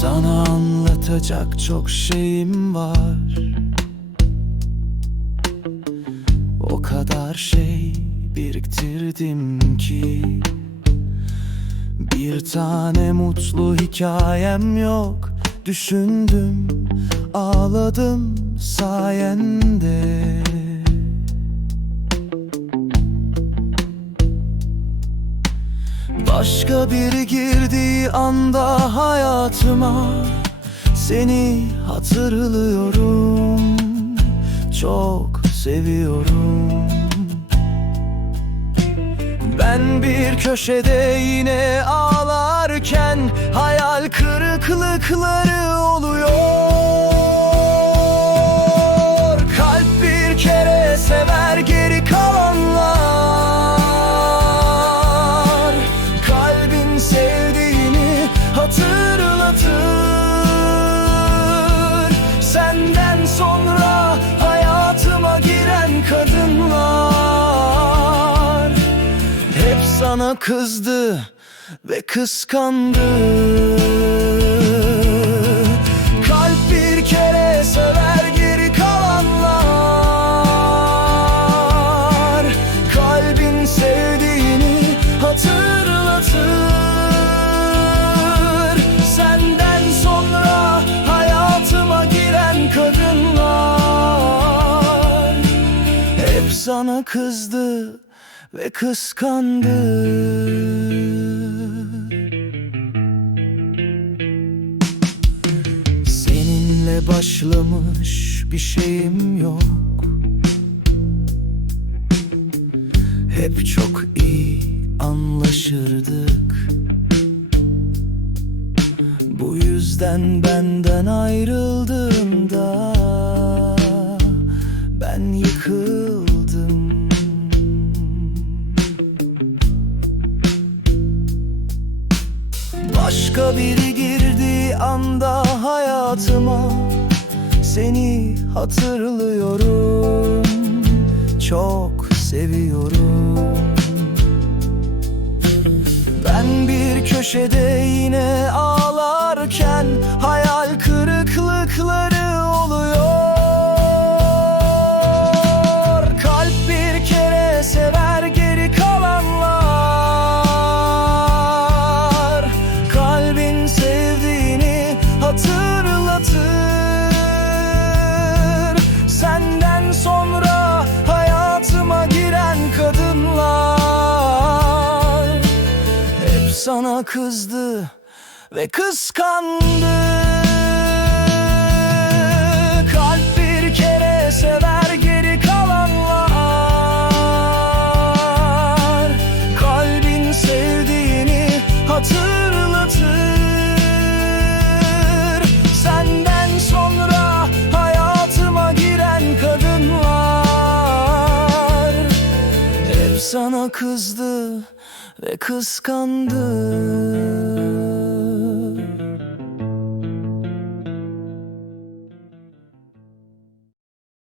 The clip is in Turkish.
Sana anlatacak çok şeyim var. O kadar şey biriktirdim ki. Bir tane mutlu hikayem yok. Düşündüm, ağladım sayende Başka biri girdiği anda hayatıma Seni hatırlıyorum. Çok seviyorum. Ben bir köşede yine ağlarken Hayal kırıklıkları sana kızdı ve kıskandı. Kalp bir kere sever geri kalanlar. Kalbin sevdiğini hatırlatır. Senden sonra hayatıma giren kadınlar Hep sana kızdı ve kıskandı. Seninle başlamış bir şeyim yok. Hep çok iyi anlaşırdık. Bu yüzden benden ayrıldığında Başka biri girdiği anda hayatıma. Seni hatırlıyorum Çok seviyorum. Ben bir köşede yine ağlarken Hayal kırıklıkları sana kızdı ve kıskandı. Kalp bir kere sever geri kalanlar. Kalbin sevdiğini hatırlatır. Senden sonra hayatıma giren kadınlar Hep sana kızdı ve kıskandı